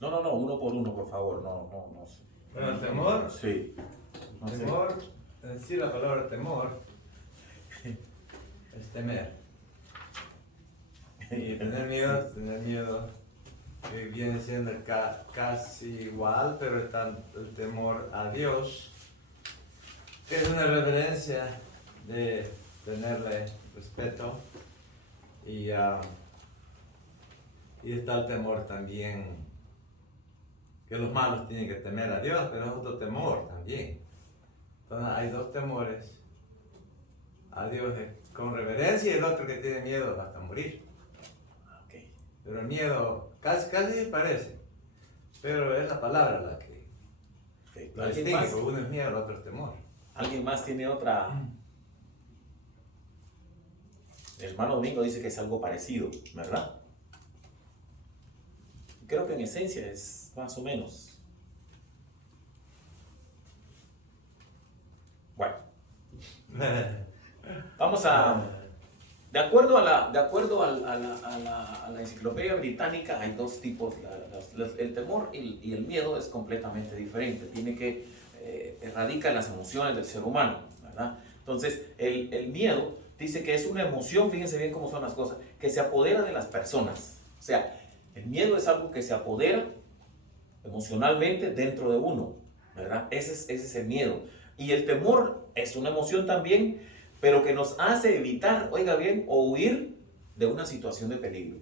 No, no, no, uno por uno, por favor. No, no, no sé. Bueno, el temor, Sí. No sé. temor, en sí la palabra temor es temer. Y tener miedo, que viene siendo casi igual, pero está el temor a Dios, que es una reverencia de tenerle respeto. Y, y está el temor también, que los malos tienen que temer a Dios, pero es otro temor también. Entonces hay dos temores. A Dios con reverencia y el otro que tiene miedo hasta morir. Okay. Pero el miedo casi se parece, pero es la palabra la que Perfecto. la ¿Alguien distingue, más? porque uno es miedo, el otro es temor. ¿Alguien más tiene otra? El hermano Domingo dice que es algo parecido, ¿verdad? Creo que en esencia es más o menos. Bueno, vamos a... De acuerdo a la enciclopedia británica, hay dos tipos. El temor y el miedo es completamente diferente. Tiene que radica en las emociones del ser humano, ¿verdad? Entonces, el miedo dice que es una emoción, fíjense bien cómo son las cosas, que se apodera de las personas. O sea, el miedo es algo que se apodera emocionalmente dentro de uno, ¿verdad? Ese es el miedo. Y el temor es una emoción también, pero que nos hace evitar, oiga bien, o huir de una situación de peligro.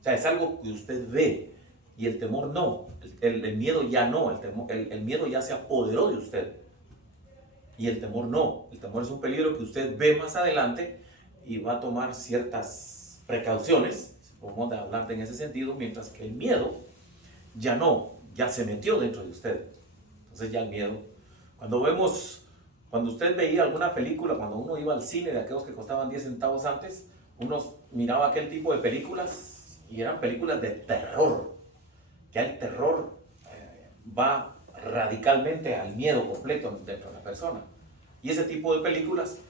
O sea, es algo que usted ve y el temor no, el miedo ya no, el miedo ya se apoderó de usted. Y el temor no, el temor es un peligro que usted ve más adelante y va a tomar ciertas precauciones, vamos a hablar en ese sentido, mientras que el miedo ya no, ya se metió dentro de usted. Entonces ya el miedo. Cuando usted veía alguna película, cuando uno iba al cine de aquellos que costaban 10 centavos antes, uno miraba aquel tipo de películas y eran películas de terror. Ya el terror va radicalmente al miedo completo dentro de la persona. Y ese tipo de películas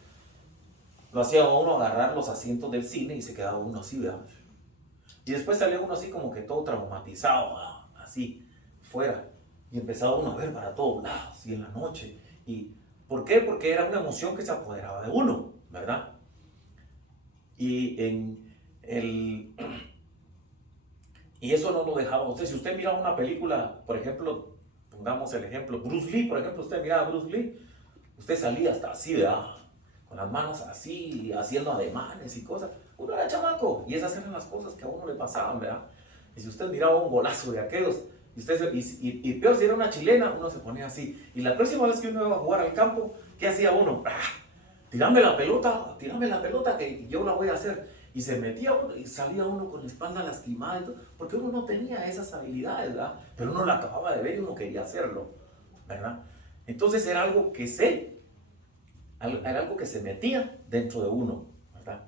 lo hacía a uno agarrar los asientos del cine y se quedaba uno así, ¿verdad? Y después salía uno así como que todo traumatizado, así, fuera. Y empezaba uno a ver para todos lados y en la noche. ¿Y por qué? Porque era una emoción que se apoderaba de uno, ¿verdad? Y, y eso no lo dejaba usted. Si usted miraba una película, por ejemplo, pongamos el ejemplo, Bruce Lee, por ejemplo, usted miraba a Bruce Lee, usted salía hasta así, ¿verdad? Con las manos así, haciendo ademanes y cosas. Uno era chamaco y esas eran las cosas que a uno le pasaban, ¿verdad? Y si usted miraba un golazo de aquellos, y peor si era una chilena, uno se ponía así. Y la próxima vez que uno iba a jugar al campo, ¿qué hacía uno? Tirame la pelota que yo la voy a hacer. Y se metía uno y salía uno con la espalda lastimada y todo, porque uno no tenía esas habilidades, ¿verdad? Pero uno la acababa de ver y uno quería hacerlo, ¿verdad? Entonces era algo que era algo que se metía dentro de uno, ¿verdad?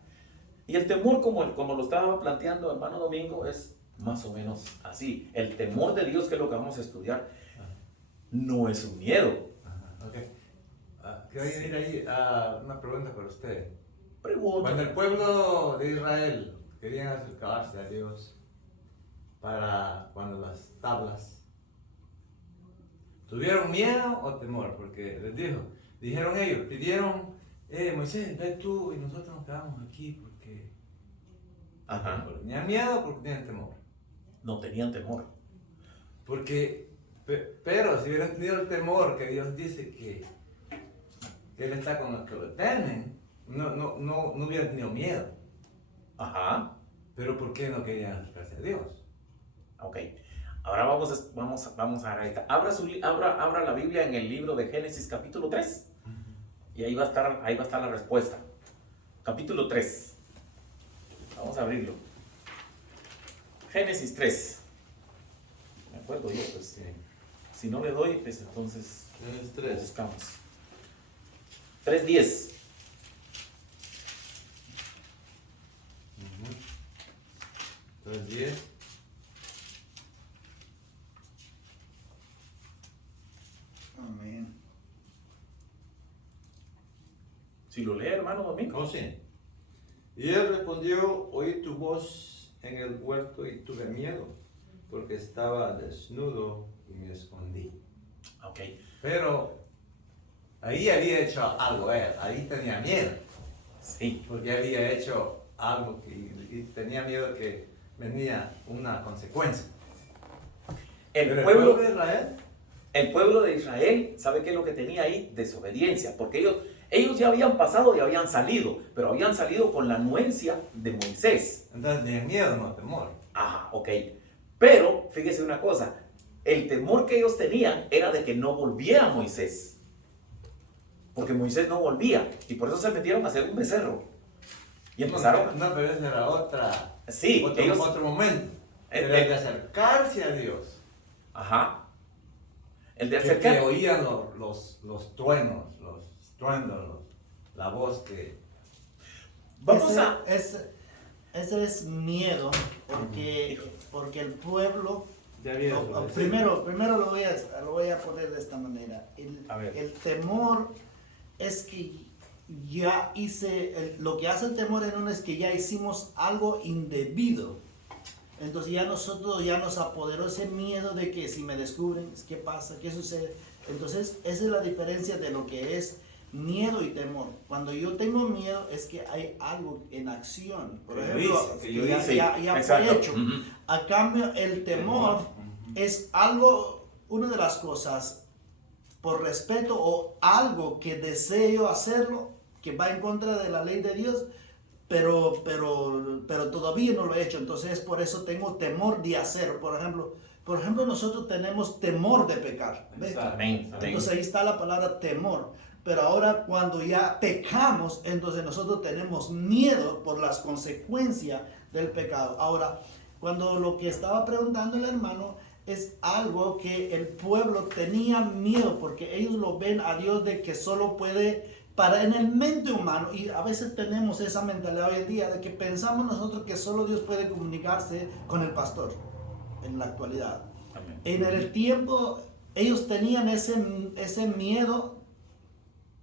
Y el temor, como lo estaba planteando hermano Domingo, es más o menos así. El temor de Dios, que es lo que vamos a estudiar, no es un miedo. Okay. Quiero ir ahí una pregunta para usted. Pregunta. Cuando el pueblo de Israel querían acercarse a Dios para cuando las tablas, ¿tuvieron miedo o temor? Porque dijeron ellos, pidieron, Moisés, ve tú y nosotros nos quedamos aquí porque tenían miedo o porque tenían temor. No tenían temor. Porque, pero si hubieran tenido el temor que Dios dice que Él está con los que lo temen, no hubieran tenido miedo. Ajá. Pero ¿por qué no querían acercarse a Dios? Ok. Ahora vamos a ver. Abra la Biblia en el libro de Génesis capítulo 3. Y ahí va a estar la respuesta. Capítulo 3. Vamos a abrirlo. Génesis 3. Me acuerdo yo, pues. Si no le doy, pues entonces Génesis 3. buscamos. 3:10. 3:10. Amén. Si lo lee, hermano Domingo. Oh, sí. Y él respondió, oí tu voz en el huerto y tuve miedo, porque estaba desnudo y me escondí. Ok. Pero ahí había hecho algo él, ahí tenía miedo, Sí. porque había hecho algo y tenía miedo que venía una consecuencia. Pero El pueblo, de Israel, el pueblo de Israel, ¿sabe qué es lo que tenía ahí? Desobediencia, porque ellos ya habían pasado y habían salido, pero habían salido con la anuencia de Moisés. entonces tenían miedo, no temor. Ajá, ok. Pero, fíjese una cosa, el temor que ellos tenían era de que no volviera Moisés. Porque Moisés no volvía, y por eso se metieron a hacer un becerro. Y empezaron... No, pero esa era otra. Sí, Otro momento. Era el de acercarse a Dios. Ajá. El de Que acercar... oían los truenos, los estruendos, la voz que... Vamos a... Ese es miedo, porque el pueblo... Ya había primero lo voy a poner de esta manera. A ver. El temor es que ya lo que hace el temor en uno es que ya hicimos algo indebido. Entonces ya nos apoderó ese miedo de que si me descubren, ¿qué pasa? ¿Qué sucede? Entonces esa es la diferencia de lo que es miedo y temor. Cuando yo tengo miedo es que hay algo en acción. Por ejemplo, que yo ya hice. fue Exacto. hecho. Ujú. A cambio, el temor es algo, una de las cosas, por respeto o algo que deseo hacerlo, que va en contra de la ley de Dios, pero todavía no lo he hecho. Entonces por eso tengo temor de hacerlo. Por ejemplo, nosotros tenemos temor de pecar. ¿Ves? Amén, amén. Entonces ahí está la palabra temor. Pero ahora cuando ya pecamos, entonces nosotros tenemos miedo por las consecuencias del pecado. Ahora, cuando lo que estaba preguntando el hermano es algo que el pueblo tenía miedo, porque ellos lo ven a Dios de que solo puede, para en el mente humano, y a veces tenemos esa mentalidad hoy en día de que pensamos nosotros que solo Dios puede comunicarse con el pastor en la actualidad. Amén. En el tiempo ellos tenían ese miedo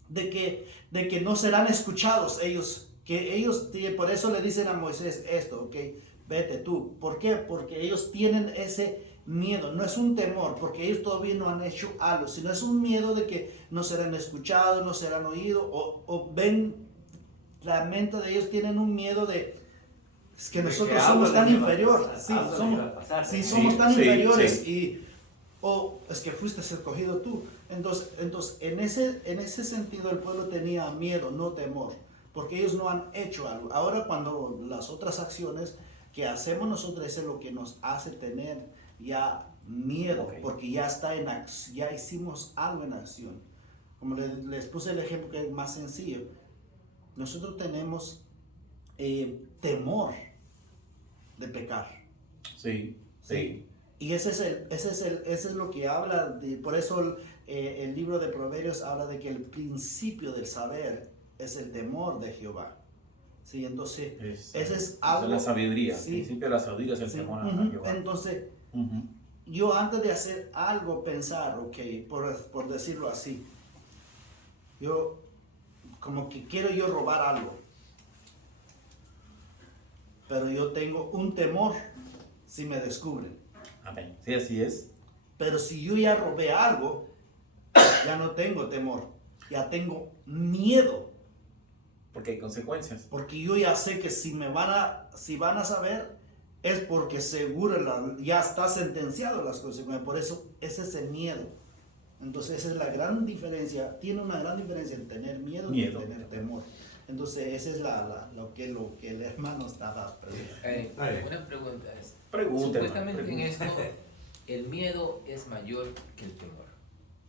de que no serán escuchados por eso le dicen a Moisés esto, ok, vete tú. ¿Por qué? Porque ellos tienen ese miedo, no es un temor, porque ellos todavía no han hecho algo, sino es un miedo de que no serán escuchados, no serán oídos, o ven, la mente de ellos tienen un miedo de, es que nosotros somos tan inferiores, somos tan inferiores o es que fuiste escogido tú. Entonces en ese sentido el pueblo tenía miedo, no temor, porque ellos no han hecho algo. Ahora cuando las otras acciones que hacemos nosotros es lo que nos hace tener ya miedo, Okay. porque ya ya hicimos algo en acción. Como les puse el ejemplo que es más sencillo, nosotros tenemos temor de pecar. Sí, sí. Y ese es lo que habla, por eso el libro de Proverbios habla de que el principio del saber es el temor de Jehová. Sí, entonces ese es algo. Es la sabiduría. Sí. El principio de la sabiduría es el Sí, temor a Jehová. Entonces, Ujú. yo antes de hacer algo pensar, ok, por decirlo así, yo como que quiero yo robar algo, pero yo tengo un temor si me descubren. Amén. Sí, así es. Pero si yo ya robé algo, ya no tengo temor, ya tengo miedo, Porque hay consecuencias. porque yo ya sé que si van a saber, es porque seguro ya está sentenciado las consecuencias. Por eso es ese miedo. Entonces esa es la gran diferencia, tiene una gran diferencia en tener miedo y tener temor. Entonces esa es lo que el hermano estaba preguntando. Una pregunta es, Pregunta, supuestamente hermano, en esto, el miedo es mayor que el temor.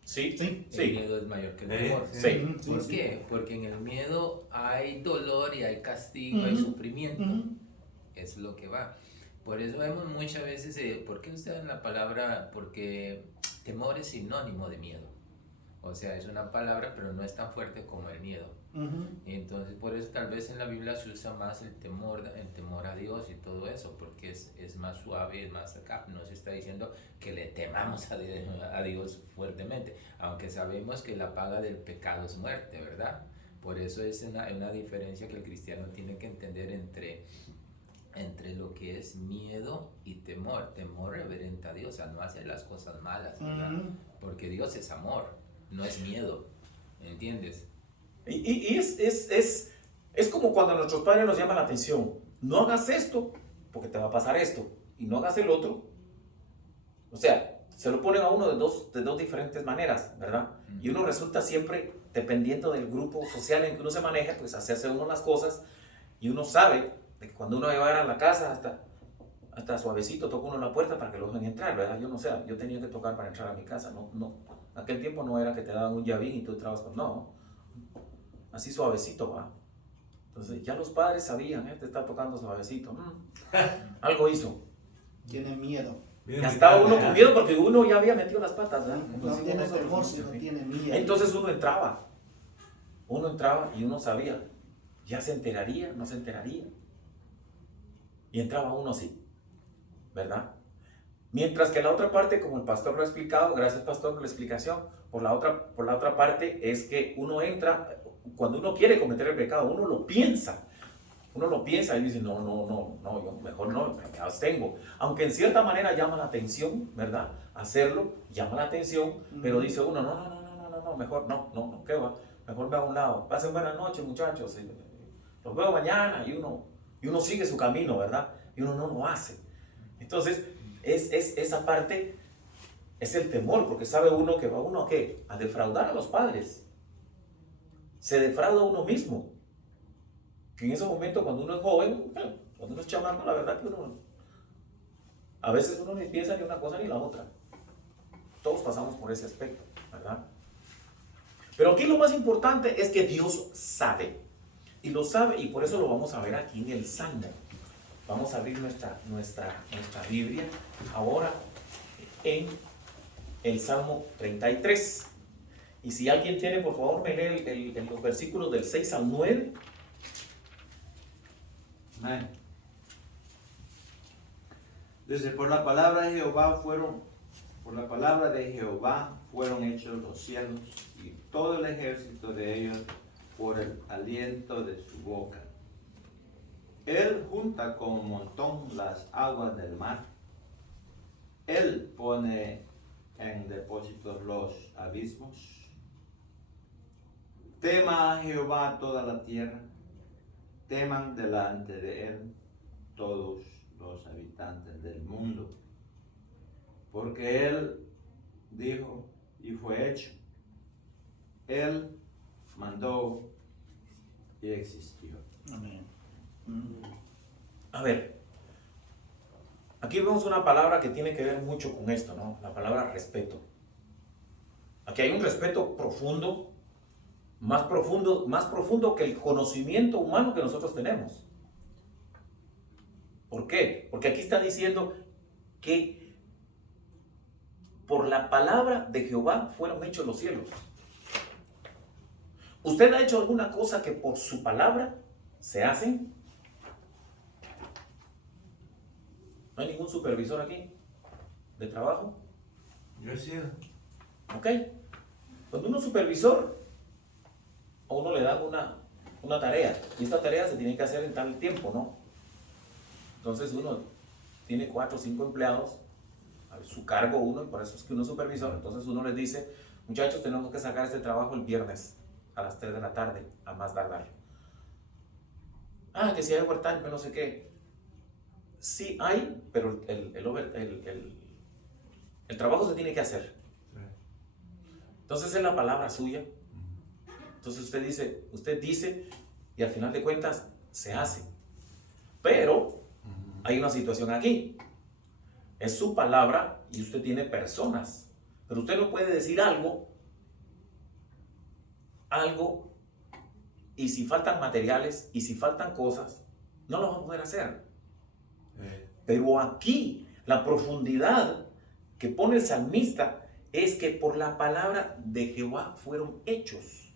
Sí, Sí. El miedo es mayor que el temor. Sí. ¿Por qué? Porque en el miedo hay dolor y hay castigo, hay Ujú. sufrimiento. Ujú. Es lo que va. Por eso vemos muchas veces, ¿por qué ustedes la palabra? Porque temor es sinónimo de miedo. O sea, es una palabra, pero no es tan fuerte como el miedo. Ujú. Entonces, por eso tal vez en la Biblia se usa más el temor a Dios y todo eso, porque es más suave, es más acá. No se está diciendo que le temamos a Dios fuertemente, aunque sabemos que la paga del pecado es muerte, ¿verdad? Por eso es una diferencia que el cristiano tiene que entender entre entre lo que es miedo y temor. Temor reverente a Dios, a no hacer las cosas malas, ¿verdad? Porque Dios es amor, no es miedo, ¿entiendes? Y es como cuando nuestros padres nos llaman la atención. No hagas esto, porque te va a pasar esto. Y no hagas el otro. O sea, se lo ponen a uno de dos diferentes maneras, ¿verdad? Y uno resulta siempre, dependiendo del grupo social en que uno se maneja, pues hacerse uno las cosas. Y uno sabe de que cuando uno va a la casa, hasta suavecito toca uno la puerta para que lo dejen entrar, ¿verdad? Yo no sé, yo tenía que tocar para entrar a mi casa. No. Aquel tiempo no era que te daban un llavín y tú entrabas con... No, así suavecito, ¿va? Entonces ya los padres sabían, te está tocando suavecito. Algo hizo. Tiene miedo. Ya estaba uno con miedo porque uno ya había metido las patas, ¿verdad? No tiene temor, sino tiene miedo. Entonces uno entraba y uno sabía, ya se enteraría, no se enteraría. Y entraba uno así, ¿verdad? Mientras que la otra parte, como el pastor lo ha explicado, gracias pastor por la explicación, por la otra parte es que uno entra, cuando uno quiere cometer el pecado, uno lo piensa y dice, no, yo mejor no, me abstengo. Aunque en cierta manera llama la atención, ¿verdad? Hacerlo, llama la atención, pero dice uno, no, mejor no, ¿qué va? Mejor me hago a un lado. Pasen buenas noches, muchachos, los veo mañana, y uno sigue su camino, ¿verdad? Y uno no lo hace. Entonces, esa parte es el temor, porque sabe uno que va uno ¿a qué? A defraudar a los padres. Se defrauda a uno mismo. Que en ese momento, cuando uno es joven, cuando uno es chamaco, la verdad que a veces uno ni piensa ni una cosa ni la otra. Todos pasamos por ese aspecto, ¿verdad? Pero aquí lo más importante es que Dios sabe. Y lo sabe, y por eso lo vamos a ver aquí en el Salmo. Vamos a abrir nuestra Biblia ahora en el Salmo 33. Y si alguien tiene, por favor, me lee los versículos del 6 al 9. Amén. Dice, por la palabra de Jehová fueron hechos los cielos y todo el ejército de ellos por el aliento de su boca. Él junta como montón las aguas del mar. Él pone en depósitos los abismos. Tema a Jehová toda la tierra. Teman delante de él todos los habitantes del mundo. Porque él dijo y fue hecho. Él mandó y existió. Amén. A ver, aquí vemos una palabra que tiene que ver mucho con esto, ¿no? La palabra respeto. Aquí hay un respeto profundo, más profundo que el conocimiento humano que nosotros tenemos. ¿Por qué? Porque aquí está diciendo que por la palabra de Jehová fueron hechos los cielos. ¿Usted ha hecho alguna cosa que por su palabra se hacen? ¿No hay ningún supervisor aquí de trabajo? Yo he sido. ¿Ok? Cuando uno es supervisor, a uno le dan una tarea, y esta tarea se tiene que hacer en tal tiempo, ¿no? Entonces uno tiene 4 o 5 empleados a su cargo uno, y por eso es que uno es supervisor. Entonces uno les dice, muchachos, tenemos que sacar este trabajo el viernes a las 3 de la tarde, a más tardar. Que si hay overtime, pero no sé qué. Sí hay, pero el trabajo se tiene que hacer. Entonces es la palabra suya. Entonces usted dice, y al final de cuentas se hace. Pero hay una situación aquí. Es su palabra y usted tiene personas. Pero usted no puede decir algo, y si faltan materiales, y si faltan cosas, no lo va a poder hacer. Pero aquí, la profundidad que pone el salmista es que por la palabra de Jehová fueron hechos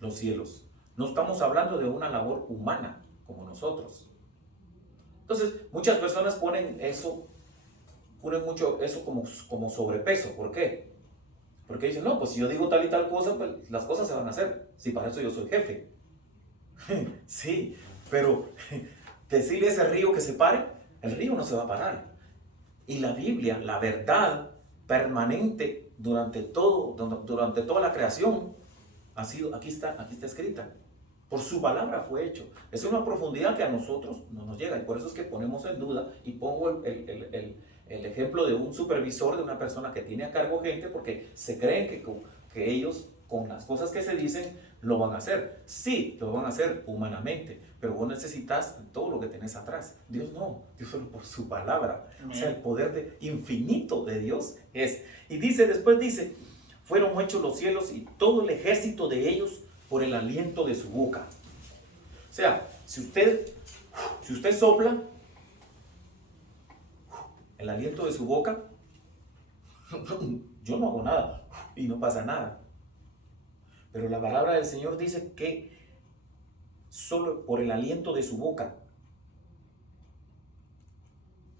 los cielos. No estamos hablando de una labor humana como nosotros. Entonces, muchas personas ponen mucho eso como sobrepeso. ¿Por qué? Porque dicen, no, pues si yo digo tal y tal cosa, pues las cosas se van a hacer. Si para eso yo soy jefe. Sí, pero decirle a ese río que se pare, el río no se va a parar. Y la Biblia, la verdad permanente durante toda la creación, aquí está escrita. Por su palabra fue hecho. Es una profundidad que a nosotros no nos llega. Y por eso es que ponemos en duda, y pongo el ejemplo de un supervisor, de una persona que tiene a cargo gente, porque se creen que ellos, con las cosas que se dicen, lo van a hacer. Sí, lo van a hacer humanamente, pero vos necesitas todo lo que tenés atrás. Dios no, Dios solo por su palabra. O sea, el poder infinito de Dios es. Y después dice, fueron hechos los cielos y todo el ejército de ellos por el aliento de su boca. O sea, si usted sopla el aliento de su boca, yo no hago nada y no pasa nada. Pero la palabra del Señor dice que solo por el aliento de su boca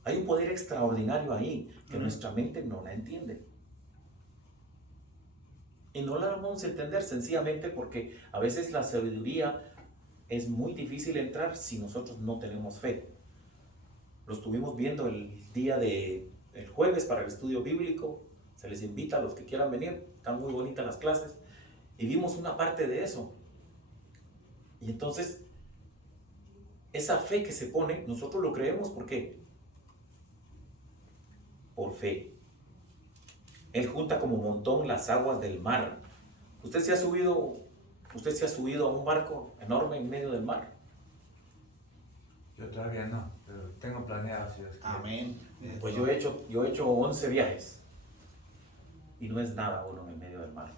hay un poder extraordinario ahí que nuestra mente no la entiende. Y no la vamos a entender sencillamente porque a veces la sabiduría es muy difícil entrar si nosotros no tenemos fe. Lo estuvimos viendo el jueves para el estudio bíblico. Se les invita a los que quieran venir. Están muy bonitas las clases. Y vimos una parte de eso. Y entonces, esa fe que se pone, nosotros lo creemos, ¿por qué? Por fe. Él junta como montón las aguas del mar. ¿Usted se ha subido a un barco enorme en medio del mar? Yo todavía no, pero tengo planeado si Dios quiere. Amén. Pues yo he hecho 11 viajes. Y no es nada uno en medio del mar.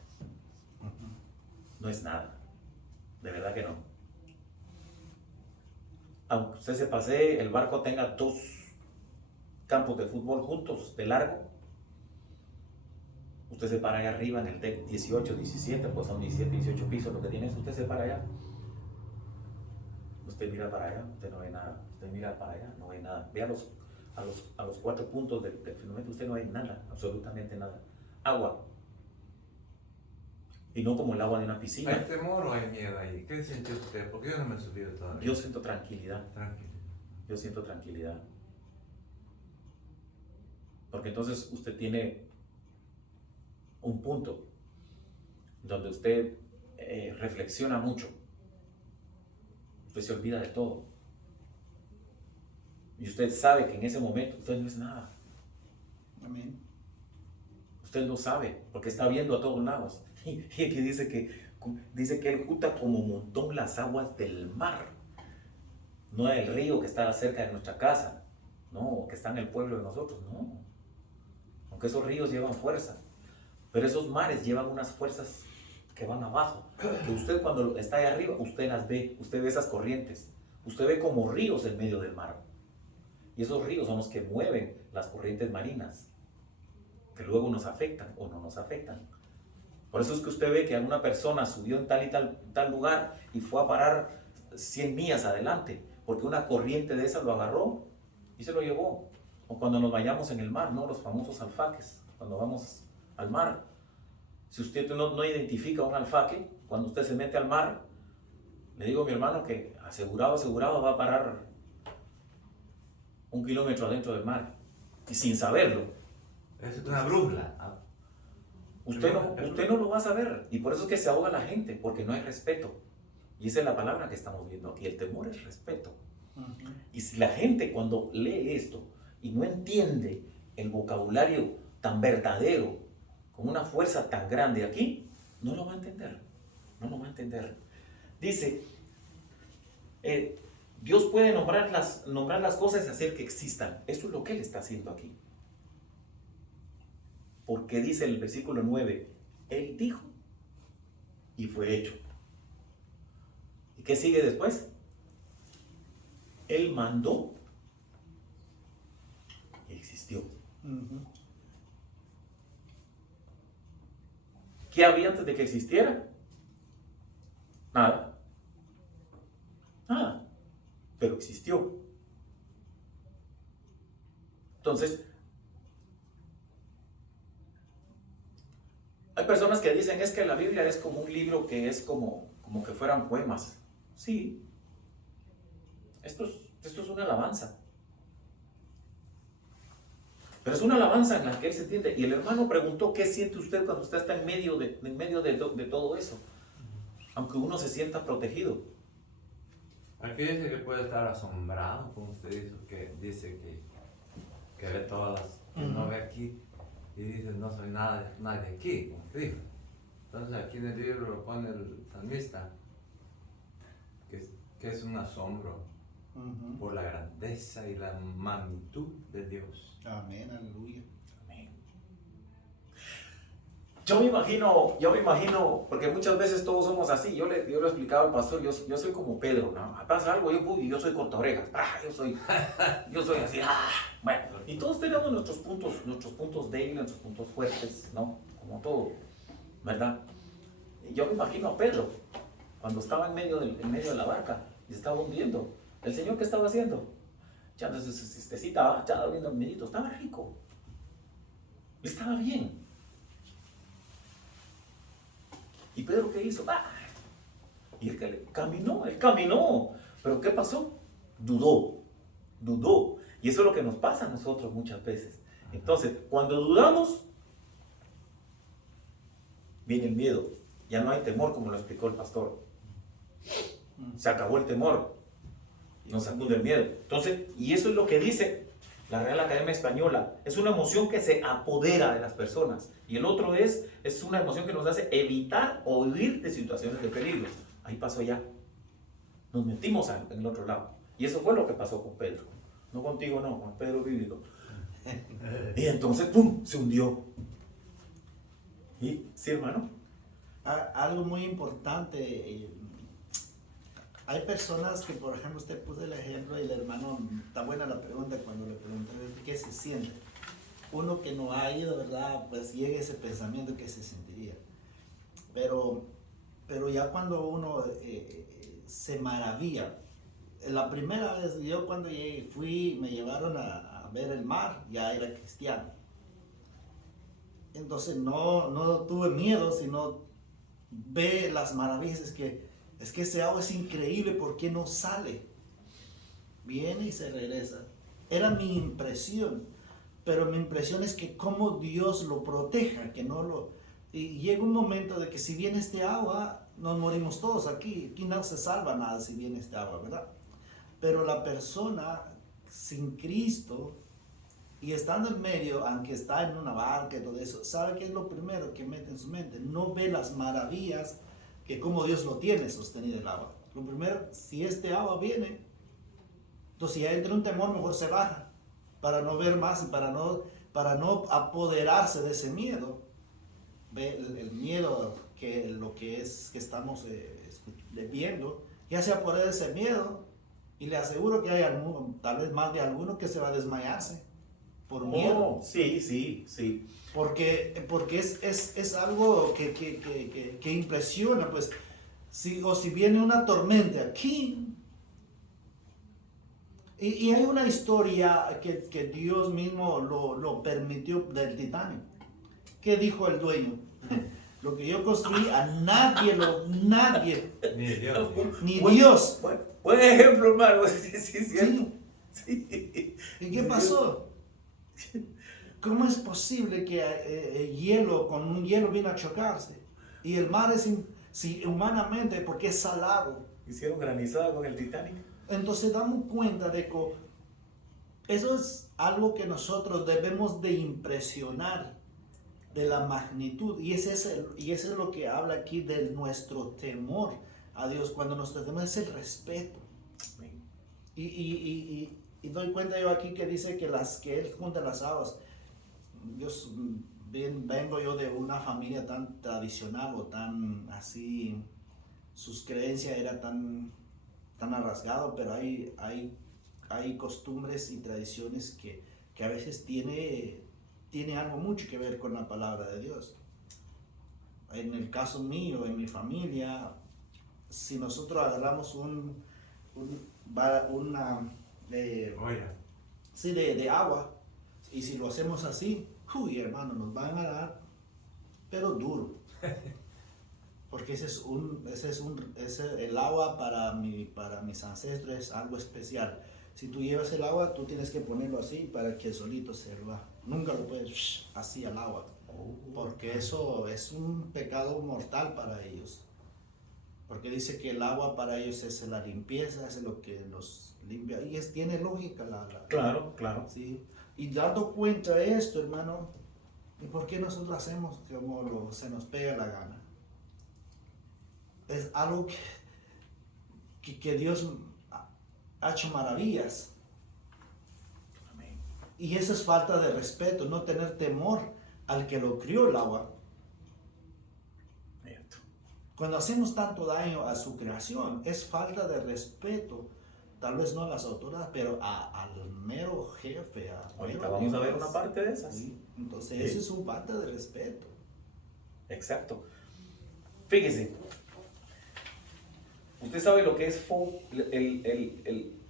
No es nada. De verdad que no. Aunque usted se pasee, el barco tenga 2 campos de fútbol juntos de largo, usted se para allá arriba en el deck 18, 17, pues son 17, 18 pisos lo que tiene eso, usted se para allá. Usted mira para allá, usted no ve nada. Usted mira para allá, no ve nada. Ve a los 4 puntos del firmamento, usted no ve nada, absolutamente nada. Agua. Y no como el agua de una piscina. ¿Hay temor o hay miedo ahí? ¿Qué siente usted? Porque yo no me he subido todavía. Yo siento tranquilidad. Tranquilo. Yo siento tranquilidad. Porque entonces usted tiene un punto donde usted reflexiona mucho. Usted se olvida de todo. Y usted sabe que en ese momento usted no es nada. Amén. Usted lo sabe porque está viendo a todos lados. Y aquí dice que Él junta como montón las aguas del mar. No del río que está cerca de nuestra casa. No, que está en el pueblo de nosotros. No. Aunque esos ríos llevan fuerza. Pero esos mares llevan unas fuerzas que van abajo. Que usted cuando está ahí arriba, usted las ve. Usted ve esas corrientes. Usted ve como ríos en medio del mar. Y esos ríos son los que mueven las corrientes marinas. Que luego nos afectan o no nos afectan. Por eso es que usted ve que alguna persona subió en tal y tal lugar y fue a parar 100 millas adelante. Porque una corriente de esa lo agarró y se lo llevó. O cuando nos vayamos en el mar, ¿no? Los famosos alfaques. Cuando vamos al mar. Si usted no identifica un alfaque, cuando usted se mete al mar, le digo a mi hermano que asegurado va a parar 1 kilómetro adentro del mar. Y sin saberlo. Eso es una brújula. Usted no lo va a saber. Y por eso es que se ahoga la gente, porque no hay respeto. Y esa es la palabra que estamos viendo aquí. El temor es respeto. Y si la gente cuando lee esto y no entiende el vocabulario tan verdadero, con una fuerza tan grande aquí, no lo va a entender. No lo va a entender. Dice, Dios puede nombrar las cosas y hacer que existan. Eso es lo que Él está haciendo aquí. Porque dice el versículo 9, Él dijo y fue hecho. ¿Y qué sigue después? Él mandó y existió. ¿Qué había antes de que existiera? Nada. Nada. Pero existió. Entonces, hay personas que dicen es que la Biblia es como un libro que es como que fueran poemas. Sí. Esto es Esto es una alabanza. Pero es una alabanza en la que él se entiende. Y el hermano preguntó, ¿qué siente usted cuando usted está en medio de todo eso? Aunque uno se sienta protegido. Aquí dice que puede estar asombrado, como usted dice que ve todas las, que no ve aquí, y dice, no soy nada de aquí, como que dijo. Entonces aquí en el libro lo pone el salmista, que es un asombro por la grandeza y la magnitud de Dios. Amén, aleluya. Amén. Yo me imagino, porque muchas veces todos somos así. Yo le explicaba al pastor, yo soy como Pedro, ¿no? Pasa algo, yo soy corta orejas. Yo soy así. Bueno, y todos tenemos nuestros puntos débiles, nuestros puntos fuertes, ¿no? Como todo, ¿verdad? Y yo me imagino a Pedro, cuando estaba en medio de la barca y se estaba hundiendo. ¿El Señor qué estaba haciendo? Ya desde su cistecita, ya abriendo el medito, estaba rico. Estaba bien. ¿Y Pedro qué hizo? Y él caminó. ¿Pero qué pasó? Dudó. Y eso es lo que nos pasa a nosotros muchas veces. Entonces, cuando dudamos, viene el miedo. Ya no hay temor, como lo explicó el pastor. Se acabó el temor. Nos sacude el miedo. Entonces, y eso es lo que dice la Real Academia Española. Es una emoción que se apodera de las personas. Y el otro es una emoción que nos hace evitar o huir de situaciones de peligro. Ahí pasó ya. Nos metimos en el otro lado. Y eso fue lo que pasó con Pedro. No contigo, no, con Pedro bíblico. Y entonces, ¡pum!, se hundió. ¿Y sí, hermano? Algo muy importante. Hay personas que, por ejemplo, usted puso el ejemplo y el hermano, está buena la pregunta cuando le pregunté qué se siente. Uno que no ha ido, ¿verdad? Pues llega ese pensamiento que se sentiría. Pero ya cuando uno se maravilla. La primera vez, yo cuando llegué, me llevaron a ver el mar, ya era cristiano. Entonces no tuve miedo, sino ve las maravillas, es que ese agua es increíble, ¿por qué no sale? Viene y se regresa. Era mi impresión, pero mi impresión es que cómo Dios lo proteja, que no lo... Y llega un momento de que si viene este agua, nos morimos todos aquí no se salva nada si viene este agua, ¿verdad? Pero la persona sin Cristo y estando en medio, aunque está en una barca y todo eso, sabe que es lo primero que mete en su mente. No ve las maravillas que como Dios lo tiene sostenido el agua. Lo primero, si este agua viene, entonces si ya entra un temor, mejor se baja para no ver más y para no apoderarse de ese miedo. Ve el miedo que lo que es que estamos viendo, ya se apodera de ese miedo. Y le aseguro que hay tal vez más de alguno que se va a desmayarse por miedo. Sí. Porque es algo que impresiona, pues, si viene una tormenta aquí. Y hay una historia que Dios mismo lo permitió del Titanic. ¿Qué dijo el dueño? Lo que yo construí a nadie. Ni Dios. Buen ejemplo, hermano. Sí, cierto. Sí. ¿Y qué pasó? ¿Cómo es posible que con un hielo viene a chocarse? Y el mar humanamente, porque es salado. Hicieron granizada con el Titanic. Entonces damos cuenta de que eso es algo que nosotros debemos de impresionar de la magnitud. Y ese es lo que habla aquí de nuestro temor a Dios. Cuando nuestro temor es el respeto. Y doy cuenta yo aquí que dice que Él junta las aguas. Vengo yo de una familia tan tradicional o tan así, sus creencias eran tan arrasgado, pero hay costumbres y tradiciones que a veces tiene algo mucho que ver con la palabra de Dios. En el caso mío, en mi familia, si nosotros agarramos una de agua, y si lo hacemos así, uy, hermano, nos van a dar, pero duro. Porque el agua para mis ancestros es algo especial. Si tú llevas el agua, tú tienes que ponerlo así para que solito se va. Nunca lo puedes así al agua, porque eso es un pecado mortal para ellos. Porque dice que el agua para ellos es la limpieza, es lo que los limpia. Y tiene lógica Claro, claro. sí. Y dando cuenta de esto, hermano, ¿y por qué nosotros hacemos como se nos pega la gana? Es algo que Dios ha hecho maravillas. Amén. Y eso es falta de respeto, no tener temor al que lo crió el agua. Cierto. Cuando hacemos tanto daño a su creación, es falta de respeto, tal vez no a las autoridades, pero al mero jefe. Ahorita mero vamos a ver Dios. una parte de esas. Sí, entonces Sí. eso es un falta de respeto. Exacto. Fíjese, usted sabe lo que es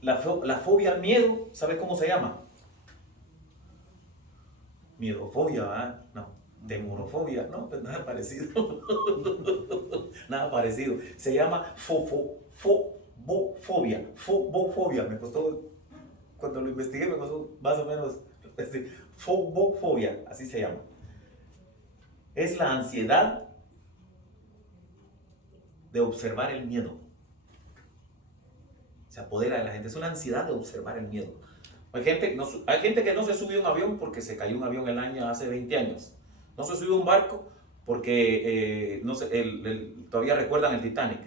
la fobia al miedo. ¿Sabe cómo se llama? Miedofobia, ¿verdad? No. Temorofobia, no, pues nada parecido. Nada parecido. Se llama fobofobia. Me costó, cuando lo investigué, me costó más o menos. Fobofobia, así se llama. Es la ansiedad de observar el miedo. Se apodera de la gente. Es una ansiedad de observar el miedo. Hay gente que no se subió a un avión porque se cayó un avión hace 20 años. No se subió a un barco porque no sé, todavía recuerdan el Titanic.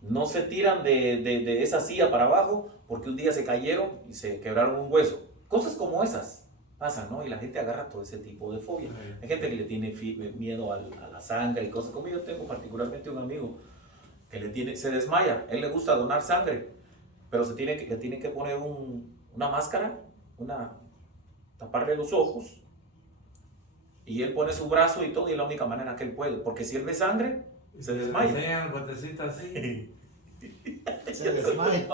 No se tiran de esa silla para abajo porque un día se cayeron y se quebraron un hueso. Cosas como esas pasan, ¿no? Y la gente agarra todo ese tipo de fobia. Hay gente que le tiene miedo a la sangre y cosas como yo tengo particularmente un amigo que se desmaya. A él le gusta donar sangre, pero le tiene que poner una máscara, taparle los ojos, y él pone su brazo y todo, y es la única manera que él puede, porque si él ve sangre, se desmaya. Enseñan el botecito así. Se desmaya.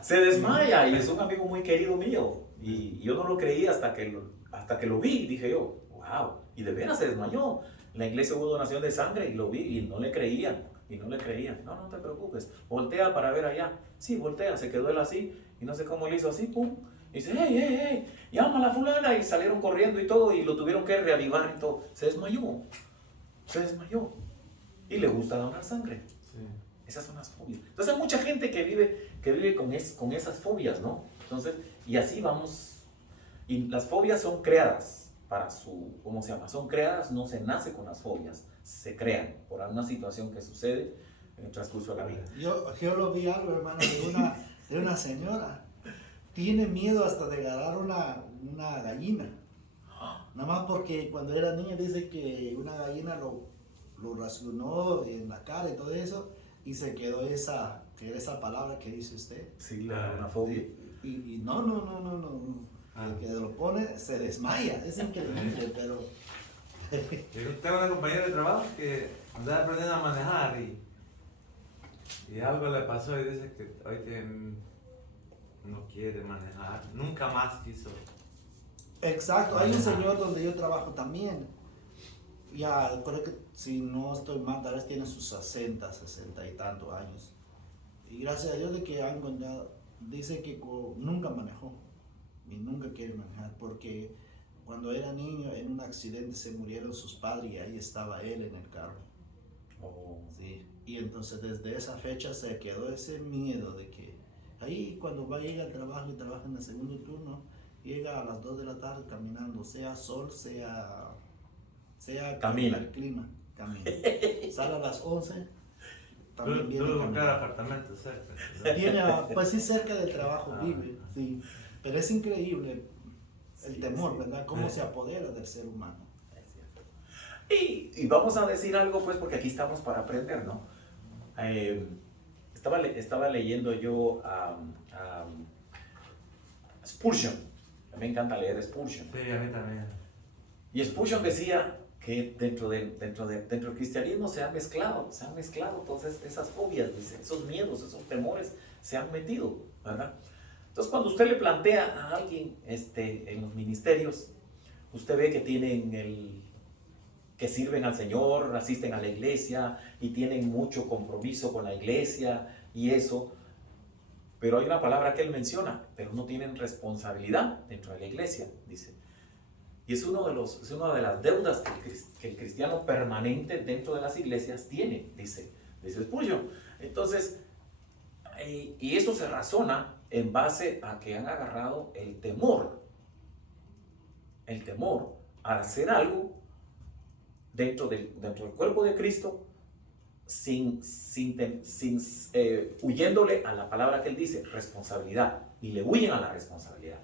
Se desmaya, y es un amigo muy querido mío, y yo no lo creí hasta que lo vi, y dije yo, wow, y de veras se desmayó. En la iglesia hubo donación de sangre y lo vi y no le creían. No te preocupes, voltea para ver allá. Sí, voltea, se quedó él así y no sé cómo le hizo así, pum. Y dice, hey, llama a la fulana, y salieron corriendo y todo, y lo tuvieron que reavivar y todo. Se desmayó. Y le gusta donar sangre. Sí. Esas son las fobias. Entonces hay mucha gente que vive con esas fobias, ¿no? Entonces, y así vamos. Y las fobias son creadas ¿cómo se llama? Son creadas, no se nace con las fobias, se crean por alguna situación que sucede en el transcurso de la vida. Yo lo vi algo, hermano, de una señora. Tiene miedo hasta de agarrar una gallina. Nada más porque cuando era niña dice que una gallina lo racionó en la cara y todo eso, y se quedó esa palabra que dice usted. Sí, una fobia. Y no. El que lo pone se desmaya. Es increíble, pero... Yo tengo una compañera de trabajo que andaba aprendiendo a manejar y algo le pasó y dice que hoy no quiere manejar, nunca más quiso. Exacto, hay un señor donde yo trabajo también. Ya, creo que si no estoy mal, tal vez tiene sus 60 y tantos años. Y gracias a Dios de que han encontrado, dice que nunca manejó y nunca quiere manejar porque cuando era niño en un accidente se murieron sus padres y ahí estaba él en el carro. Oh. Sí. Y entonces desde esa fecha se quedó ese miedo de que ahí cuando llega al trabajo y trabaja en el segundo turno, llega a las 2 de la tarde caminando, sea sol, sea Camina. el clima, camina. Sale a las 11, Tú también viene buscar caminando. apartamento cerca, ¿verdad? Viene pues sí, cerca del trabajo vive, sí. Pero es increíble el temor, ¿verdad? Cómo se apodera del ser humano. Es cierto. Y vamos a decir algo, pues, porque aquí estamos para aprender, ¿no? Estaba leyendo yo a Spurgeon. Me encanta leer Spurgeon. Sí, a mí también. Y Spurgeon decía que dentro del cristianismo se han mezclado todas esas fobias, dice, esos miedos, esos temores se han metido, ¿verdad? Entonces, cuando usted le plantea a alguien en los ministerios, usted ve que que sirven al Señor, asisten a la iglesia y tienen mucho compromiso con la iglesia y eso. Pero hay una palabra que él menciona, pero no tienen responsabilidad dentro de la iglesia, dice. Y es una de las deudas que el cristiano permanente dentro de las iglesias tiene, dice Spurgeon. Entonces, y eso se razona en base a que han agarrado el temor a hacer algo dentro del cuerpo de Cristo, huyéndole a la palabra que él dice, responsabilidad, y le huyen a la responsabilidad.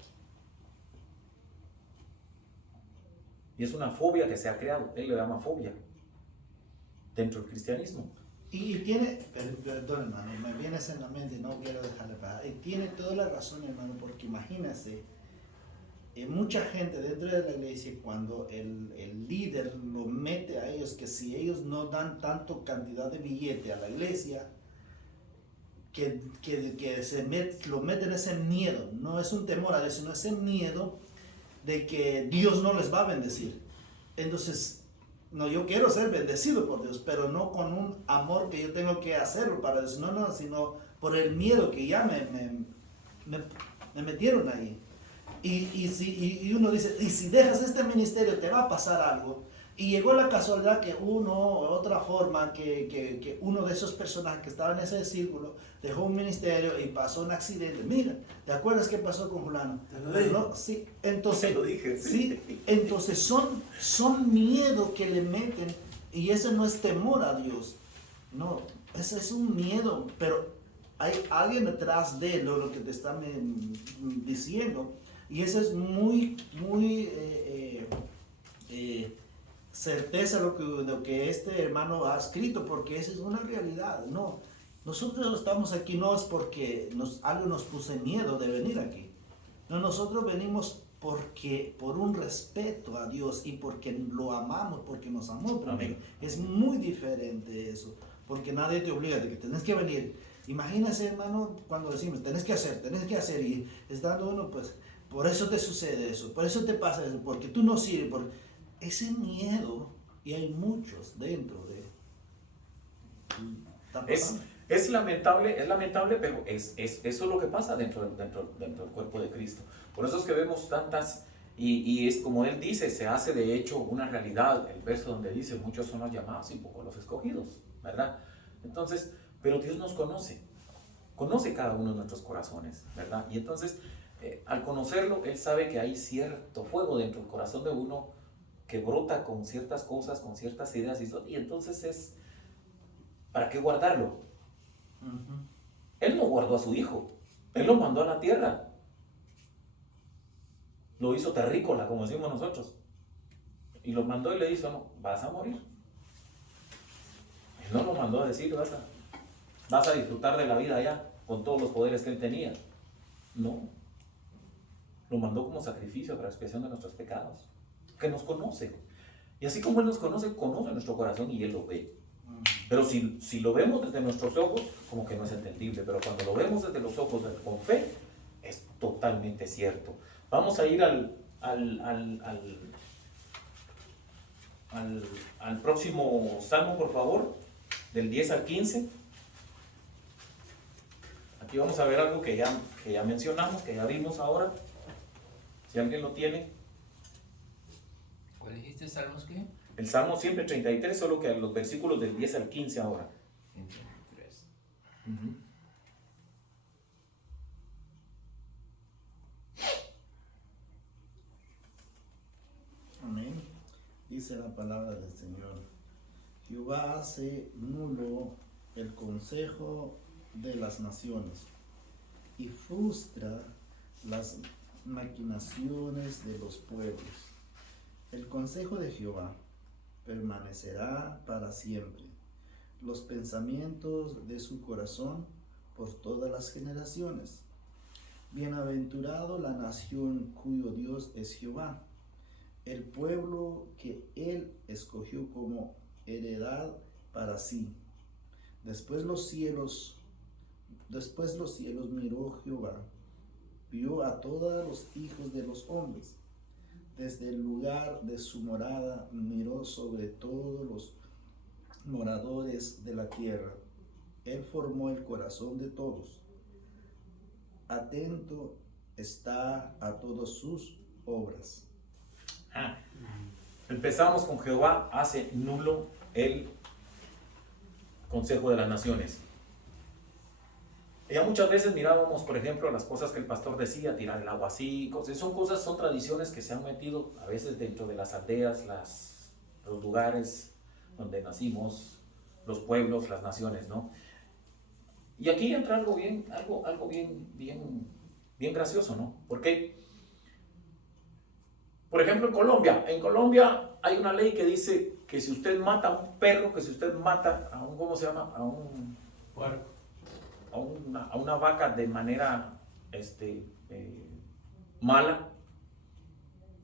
Y es una fobia que se ha creado, él le llama fobia dentro del cristianismo. Y tiene, perdón hermano, me vienes en la mente y no quiero dejarle pasar. Y tiene toda la razón hermano, porque imagínese, mucha gente dentro de la iglesia, cuando el líder lo mete a ellos, que si ellos no dan tanto cantidad de billete a la iglesia, que lo meten ese miedo, no es un temor a Dios, sino ese miedo de que Dios no les va a bendecir. Entonces, no, yo quiero ser bendecido por Dios, pero no con un amor que yo tengo que hacerlo para Dios, no, sino por el miedo que ya me metieron ahí. Y uno dice, y si dejas este ministerio te va a pasar algo. Y llegó la casualidad que otra forma, que uno de esos personajes que estaba en ese círculo dejó un ministerio y pasó un accidente. Mira, ¿te acuerdas qué pasó con fulano? ¿No? Sí, entonces, lo dije, sí, entonces son miedo que le meten, y ese no es temor a Dios. No, ese es un miedo, pero hay alguien detrás de lo que te están diciendo. Y eso es muy certeza lo que este hermano ha escrito, porque esa es una realidad. No, nosotros estamos aquí no es porque algo nos puso miedo de venir aquí. No, nosotros venimos por un respeto a Dios y porque lo amamos, porque nos amó primero. Es muy diferente eso, porque nadie te obliga de que tenés que venir. Imagínese, hermano, cuando decimos tenés que hacer, y estando uno, pues, por eso te sucede eso, por eso te pasa eso, porque tú no sirves, por ese miedo, y hay muchos dentro de... Es lamentable, pero eso es lo que pasa dentro del cuerpo de Cristo. Por eso es que vemos tantas, y es como él dice, se hace de hecho una realidad, el verso donde dice, muchos son los llamados y pocos los escogidos, ¿verdad? Entonces, pero Dios nos conoce cada uno de nuestros corazones, ¿verdad? Y entonces, al conocerlo, Él sabe que hay cierto fuego dentro del corazón de uno que brota con ciertas cosas, con ciertas ideas, y entonces ¿para qué guardarlo? Él no guardó a su hijo, Él lo mandó a la tierra, lo hizo terrícola, como decimos nosotros, y lo mandó y le dijo, no, vas a morir. Él no lo mandó a decir, vas a disfrutar de la vida allá, con todos los poderes que Él tenía. No, lo mandó como sacrificio para expiación de nuestros pecados, que nos conoce. Y así como Él nos conoce nuestro corazón y Él lo ve. Pero si lo vemos desde nuestros ojos, como que no es entendible, pero cuando lo vemos desde los ojos con fe, es totalmente cierto. Vamos a ir al próximo salmo, por favor, del 10 al 15. Aquí vamos a ver algo que ya mencionamos, que ya vimos ahora. Si alguien lo tiene. ¿Cuál dijiste, Salmos qué? El Salmo 133, solo que los versículos del 10 al 15 ahora. 133. Amén. Dice la palabra del Señor. Jehová hace nulo el consejo de las naciones y frustra las maquinaciones de los pueblos. El consejo de Jehová permanecerá para siempre, los pensamientos de su corazón por todas las generaciones. Bienaventurado la nación cuyo Dios es Jehová, el pueblo que él escogió como heredad para sí. Después los cielos miró Jehová, vio a todos los hijos de los hombres. Desde el lugar de su morada miró sobre todos los moradores de la tierra. Él formó el corazón de todos, atento está a todas sus obras. Ah, empezamos con Jehová hace nulo el consejo de las naciones. Ya muchas veces mirábamos, por ejemplo, las cosas que el pastor decía, tirar el agua así, son tradiciones que se han metido a veces dentro de las aldeas, los lugares donde nacimos, los pueblos, las naciones, ¿no? Y aquí entra algo bien gracioso, ¿no? Porque, por ejemplo, en Colombia hay una ley que dice que si usted mata a un perro, que si usted mata a un, ¿cómo se llama? Puerco. A una vaca de manera mala,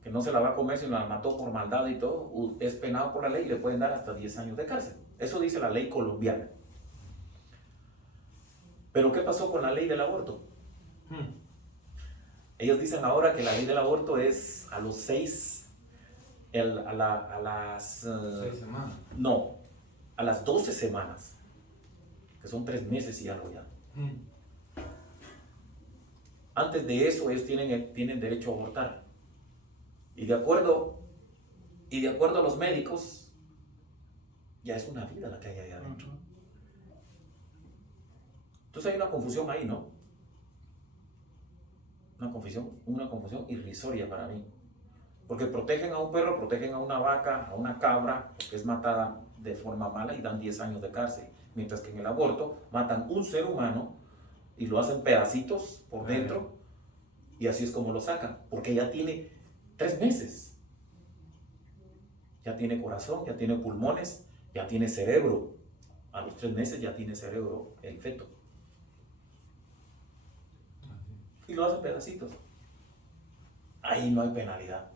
que no se la va a comer, sino la mató por maldad y todo, es penado por la ley y le pueden dar hasta 10 años de cárcel. Eso dice la ley colombiana. Pero ¿qué pasó con la ley del aborto? Ellos dicen ahora que la ley del aborto es a los 6, a las 6 semanas. No, a las 12 semanas, que son 3 meses y algo ya. Antes de eso ellos tienen derecho a abortar. Y de acuerdo a los médicos, ya es una vida la que hay ahí adentro. Entonces hay una confusión ahí, ¿no? Una confusión irrisoria para mí. Porque protegen a un perro, protegen a una vaca, a una cabra, que es matada de forma mala y dan 10 años de cárcel. Mientras que en el aborto matan un ser humano y lo hacen pedacitos por dentro y así es como lo sacan. Porque ya tiene 3 meses. Ya tiene corazón, ya tiene pulmones, ya tiene cerebro. A los 3 meses ya tiene cerebro el feto. Y lo hacen pedacitos. Ahí no hay penalidad.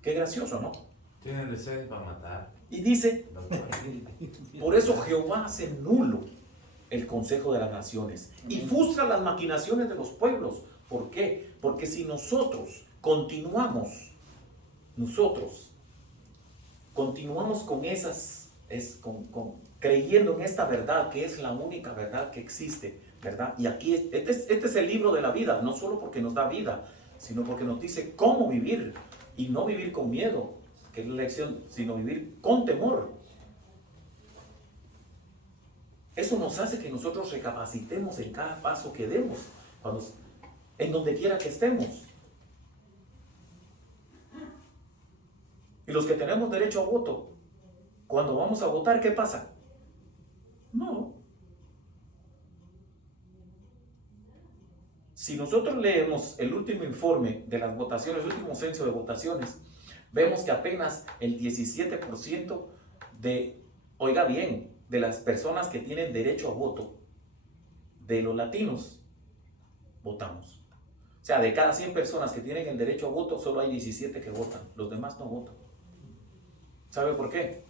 Qué gracioso, ¿no? Tiene licencia para matar. Y dice, Doctor. por eso Jehová hace nulo el consejo de las naciones y frustra las maquinaciones de los pueblos. ¿Por qué? Porque si nosotros continuamos con creyendo en esta verdad que es la única verdad que existe, ¿verdad? Y aquí este es el libro de la vida, no solo porque nos da vida, sino porque nos dice cómo vivir y no vivir con miedo, que es la lección, sino vivir con temor. Eso nos hace que nosotros recapacitemos en cada paso que demos, en donde quiera que estemos. Y los que tenemos derecho a voto, cuando vamos a votar, ¿qué pasa? No. Si nosotros leemos el último informe de las votaciones, el último censo de votaciones, vemos que apenas el 17% oiga bien, de las personas que tienen derecho a voto, de los latinos, votamos. O sea, de cada 100 personas que tienen el derecho a voto, solo hay 17 que votan, los demás no votan. ¿Sabe por qué?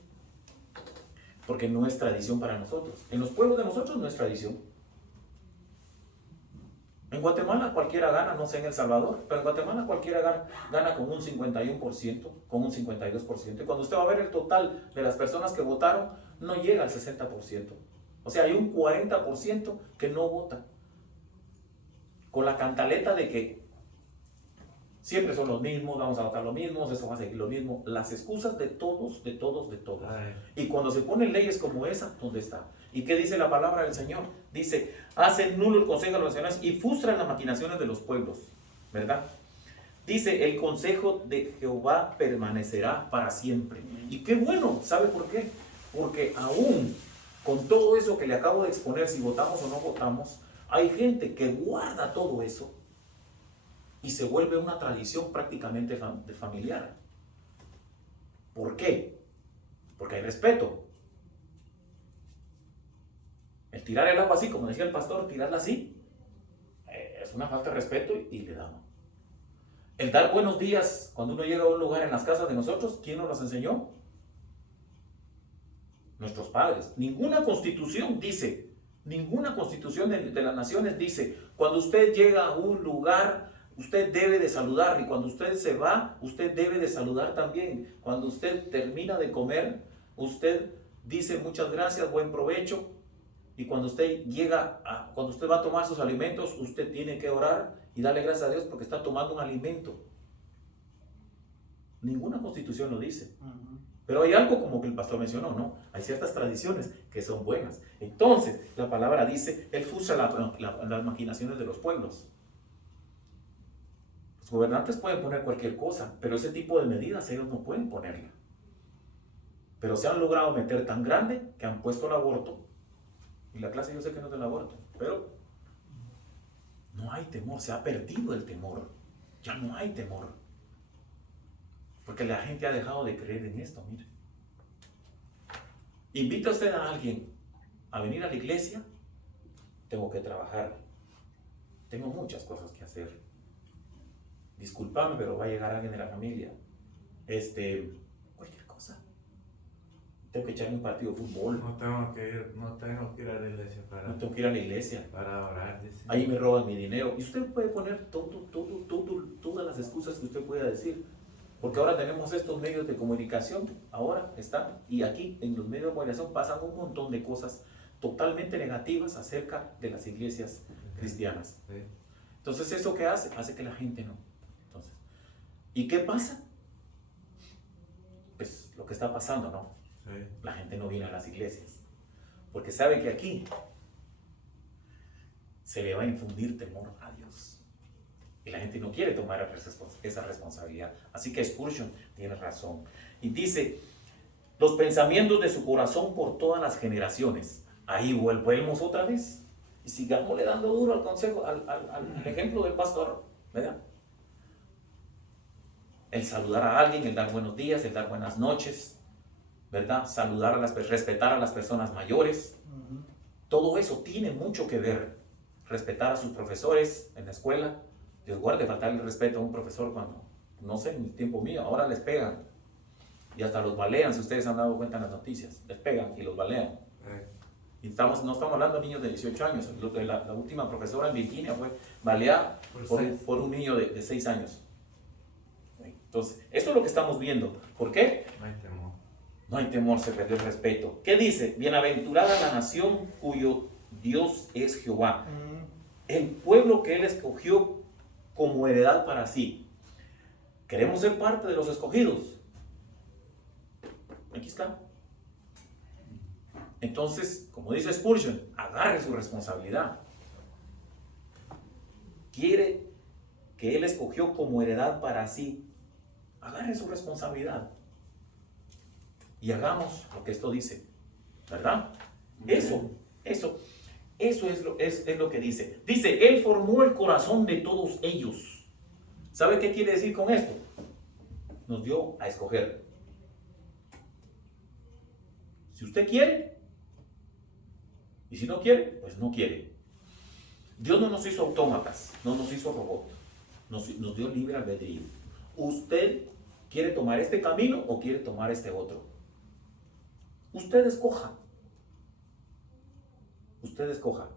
Porque no es tradición para nosotros. En los pueblos de nosotros no es tradición. En Guatemala cualquiera gana, no sé en El Salvador, pero en Guatemala cualquiera gana con un 51%, con un 52%. Y cuando usted va a ver el total de las personas que votaron, no llega al 60%. O sea, hay un 40% que no vota. Con la cantaleta de que siempre son los mismos, vamos a votar los mismos, eso va a seguir lo mismo. Las excusas de todos. Ay. Y cuando se ponen leyes como esa, ¿dónde está? ¿Y qué dice la palabra del Señor? Dice, hacen nulo el consejo de las naciones y frustran las maquinaciones de los pueblos, ¿verdad? Dice, el consejo de Jehová permanecerá para siempre. Y qué bueno, ¿sabe por qué? Porque aún con todo eso que le acabo de exponer, si votamos o no votamos, hay gente que guarda todo eso y se vuelve una tradición prácticamente familiar. ¿Por qué? Porque hay respeto. El tirar el agua así, como decía el pastor, tirarla así, es una falta de respeto y le damos. El dar buenos días cuando uno llega a un lugar en las casas de nosotros, ¿quién nos las enseñó? Nuestros padres. Ninguna constitución dice, ninguna constitución de las naciones dice, cuando usted llega a un lugar, usted debe de saludar, y cuando usted se va, usted debe de saludar también. Cuando usted termina de comer, usted dice muchas gracias, buen provecho. Y cuando usted cuando usted va a tomar sus alimentos, usted tiene que orar y darle gracias a Dios porque está tomando un alimento. Ninguna constitución lo dice. Pero hay algo como que el pastor mencionó, ¿no? Hay ciertas tradiciones que son buenas. Entonces, la palabra dice, Él frustra las maquinaciones de los pueblos. Los gobernantes pueden poner cualquier cosa, pero ese tipo de medidas ellos no pueden ponerla. Pero se han logrado meter tan grande que han puesto el aborto. Y la clase yo sé que no es del aborto, pero no hay temor, se ha perdido el temor. Ya no hay temor. Porque la gente ha dejado de creer en esto, mire. Invita usted a alguien a venir a la iglesia, tengo que trabajar. Tengo muchas cosas que hacer. Discúlpame, pero va a llegar alguien de la familia. Cualquier cosa. Tengo que echarme un partido de fútbol. No tengo que ir a la iglesia No tengo que ir a la iglesia. para orar, dice. Ahí me roban mi dinero. Y usted puede poner todas las excusas que usted pueda decir. Porque ahora tenemos estos medios de comunicación. Ahora están. Y aquí en los medios de comunicación pasan un montón de cosas totalmente negativas acerca de las iglesias cristianas. Sí. Entonces, ¿eso qué hace? Hace que la gente no. Entonces, ¿y qué pasa? Pues lo que está pasando, ¿no? Sí. La gente no viene a las iglesias. Porque sabe que aquí se le va a infundir temor a Dios. Y la gente no quiere tomar esa responsabilidad. Así que Spurgeon tiene razón. Y dice, los pensamientos de su corazón por todas las generaciones. Ahí volvemos otra vez. Y sigámosle dando duro al consejo, al ejemplo del pastor, ¿verdad? El saludar a alguien, el dar buenos días, el dar buenas noches, ¿verdad? Respetar a las personas mayores. Todo eso tiene mucho que ver. Respetar a sus profesores en la escuela. Dios guarde faltarle respeto a un profesor cuando, no sé, en el tiempo mío, ahora les pegan. Y hasta los balean, si ustedes han dado cuenta en las noticias. Les pegan y los balean. Y no estamos hablando de niños de 18 años. La última profesora en Virginia fue baleada por un niño de 6 años. Entonces, esto es lo que estamos viendo. ¿Por qué? No hay temor. No hay temor, se perdió el respeto. ¿Qué dice? Bienaventurada la nación cuyo Dios es Jehová. El pueblo que Él escogió como heredad para sí. ¿Queremos ser parte de los escogidos? Aquí está. Entonces, como dice Spurgeon, agarre su responsabilidad. Quiere que Él escogió como heredad para sí. Agarre su responsabilidad. Y hagamos lo que esto dice. ¿Verdad? Eso es lo que dice. Dice, Él formó el corazón de todos ellos. ¿Sabe qué quiere decir con esto? Nos dio a escoger. Si usted quiere, y si no quiere, pues no quiere. Dios no nos hizo autómatas, no nos hizo robots, nos dio libre albedrío. Usted quiere tomar este camino o quiere tomar este otro. Usted escoja. Usted escoja.